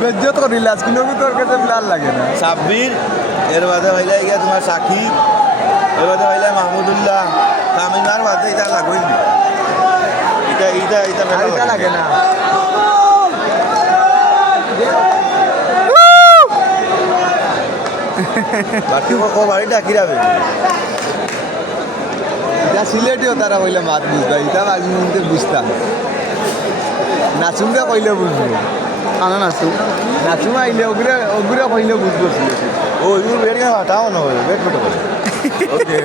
বেজ্জত করিলে আজকে নবী তোর কাছে প্লান লাগে না। সাব্বির এর বাদে হইলে গিয়া তোমার সাকিব, এর বাদে হইলে মাহমুদুল্লাহ, তামিমার বাদে এটা লাগবেই না। এটা এটা লাগে না। বাকি ও বাড়ি ডাকি যাবে। এটা সিলেটিও তারা কইলে মাত বুঝবা, এটা মাঝে মধ্যে বুঝতাম। নাচুমরা কইলে বুঝবো, কানা নাচু নাচুম আইলে ওগুলো ওগুলো কইলে বুঝবো সিলেটি। ও ইউর বেড গা হটাও না হয়, বেড ফটো করে। ওকে।